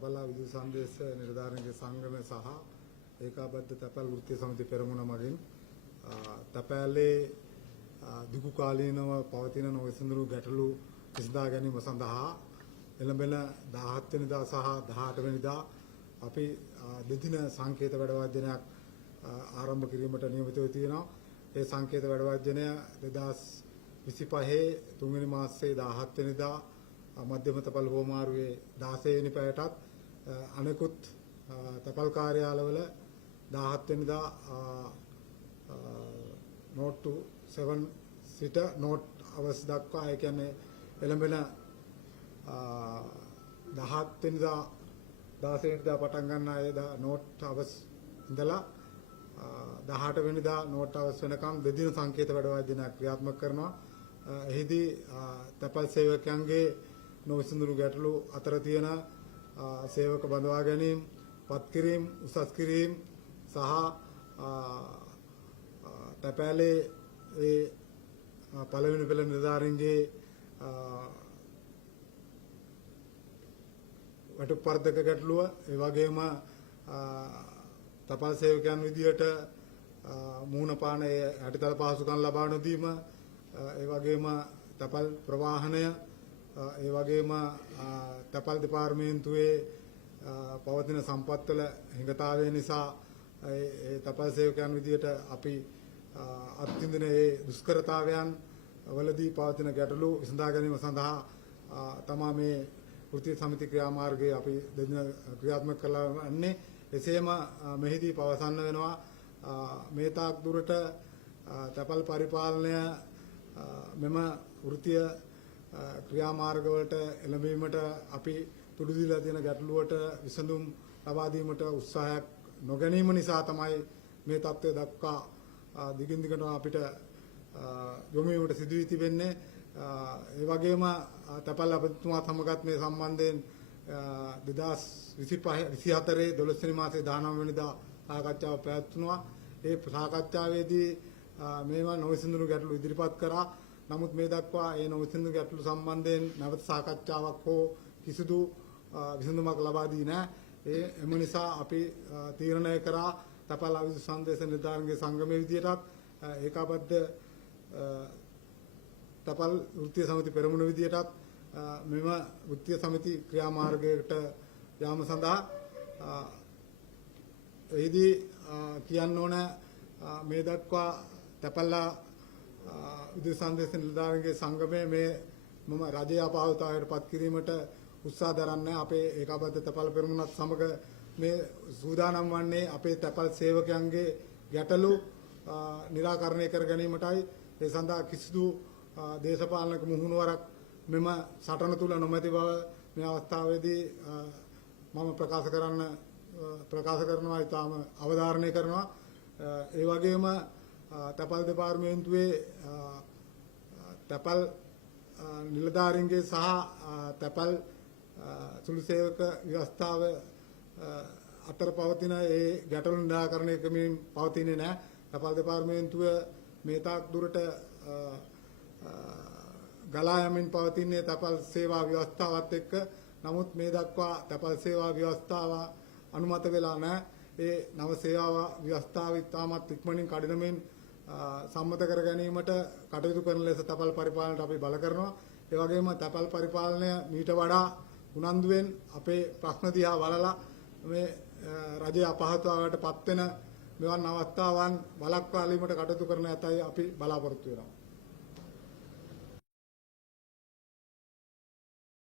තැපැල්ලා විදුලි සංදේශ නිලධාරීන්ගේ සංගමය සහ ඒකාබද්ධ තැපැල් වෘත්තීය සමිති පෙරමුණ මගින් තැපැල්ලේ දිගු කාලීනව පවතින නොවිසඳුණු ගැටලු විසඳා ගැනීම සඳහා එළඹෙන 17 වෙනිදා සහ 18 වෙනිදා අපි දෙදින සංකේත වැඩවර්ජනයක් ආරම්භ කිරීමට නියමිතව තියෙනවා. ඒ සංකේත වැඩවර්ජනය 2025 3 වෙනි මාසයේ 17 වෙනිදා මධ්‍යම තැපැල් හෝමාරුවේ 16 වෙනි පැයටත් අනෙකුත් තැපැල් කාර්යාලවල 17 වෙනිදා නෝට්ටු 7 සිට නෝට් අවස් දක්වා ඒ කියන්නේ එළඹෙන 17 වෙනිදා 16 වෙනිදා පටන් ගන්න අය නෝට් අවස් ඉඳලා 18 වෙනිදා නෝට් අවස් වෙනකම් දෙදින සංකේත වැඩවර්ජනයක් ක්‍රියාත්මක කරනවා. එහිදී තැපැල් සේවකයන්ගේ නොවිසඳුණු ගැටලු අතර තියෙන සේවක බඳවා ගැනීම, පත් කිරීම, උසස් කිරීම සහ තැපැලේ ඒ පළවෙනි පෙළ නිලධාරීන්ගේ වටුපර්ධක ගැටලුව, ඒ වගේම තැපැල් සේවකයන් විදියට මූණ පාන යටිතල පහසුකම් ලබා නොදීම, ඒ වගේම තැපැල් ප්‍රවාහනය, ඒ වගේම තැපැල් දෙපාර්තමේන්තුවේ පවතින සම්පත්වල හිඟතාවය නිසා ඒ තැපැල් සේවකයන් විදියට අපි අත්විඳින ඒ දුෂ්කරතාවයන් වලදී පවතින ගැටලු විසඳා ගැනීම සඳහා තමා මේ වෘත්තීය සමිති ක්‍රියාමාර්ගය අපි දෙදින ක්‍රියාත්මක කරන්නේ. එසේම මෙහිදී පවසන්න වෙනවා මේ තාක් දුරට තැපැල් පරිපාලනය මෙම වෘත්තීය ක්‍රියාමාර්ගවලට එළඹීමට අපි තුඩු දීලා තියෙන ගැටලුවට විසඳුම් ලබා දීමට උත්සාහයක් නොගැනීම නිසා තමයි මේ තත්ත්වය දක්වා දිගින් දිගටම අපිට යොමු වීමට සිදු වී තිබෙන්නේ. ඒ වගේම තැපැල් අපතිතුමා සමගත් මේ සම්බන්ධයෙන් 2024 12 වෙනි මාසයේ 19 වෙනිදා සාකච්ඡාව පැවැත්වුණා. ඒ සාකච්ඡාවේදී මේවා නොවිසඳුණු ගැටලු ඉදිරිපත් කරා. නමුත් මේ දක්වා ඒ නොවිසඳුණු ගැටලු සම්බන්ධයෙන් නැවත සාකච්ඡාවක් හෝ කිසිදු විසඳුමක් ලබා දී නැහැ. එම නිසා අපි තීරණය කරා තැපැල් විදුලි සංදේශ නිලධාරීන්ගේ සංගමයේ විදියටත් ඒකාබද්ධ තැපැල් වෘත්තීය සමිති පෙරමුණ විදියටත් මෙම වෘත්තීය සමිති ක්‍රියාමාර්ගයකට යාම සඳහා එහිදී කියන්න ඕන මේ දක්වා තැපැල්ලා විදුලි සංදේශ නිලධාරීන්ගේ සංගමයේ මම රජයේ අපහසුතාවයට පත් කිරීමට උත්සාහ දරන්නේ. අපේ ඒකාබද්ධ තැපැල් පෙරමුණත් සමග මේ සූදානම් වන්නේ අපේ තැපැල් සේවකයන්ගේ ගැටලු निराකරණය කර ගැනීමටයි. ඒ සඳහා කිසිදු දේශපාලනික මුහුණුවරක් මෙම සටන තුල නොමැති බව මේ අවස්ථාවේදී මම ප්‍රකාශ කරනවා, ඉතාම අවධාරණය කරනවා. ඒ වගේම තැපැල් දෙපාර්තමේන්තුවේ තැපැල් නිලධාරීන්ගේ සහ තැපැල් සුළු සේවක ව්‍යවස්ථාව අතර පවතින ඒ ගැටලු නිරාකරණය කරමින් පවතින්නේ නැහැ. තැපැල් දෙපාර්තමේන්තුව මේ තාක් දුරට ගලා යමින් පවතින්නේ තැපැල් සේවා ව්‍යවස්ථාවත් එක්ක. නමුත් මේ දක්වා තැපැල් සේවා ව්‍යවස්ථාව අනුමත වෙලා නැහැ. ඒ නව සේවා ව්‍යවස්ථාව ඉතාමත් ඉක්මනින් කඩිනමින් සම්මත කර ගැනීමට කටයුතු කරන ලෙස තැපැල් පරිපාලනයට අපි බල කරනවා. ඒ වගේම තැපැල් පරිපාලනය මීට වඩා උනන්දුවෙන් අපේ ප්‍රශ්න දිහා බලලා මේ රජයේ අපහසුතාවයට පත් වෙන මෙවන් අවස්ථාවන් වළක්වාලීමට කටයුතු කරන ඇතයි අපි බලාපොරොත්තු වෙනවා.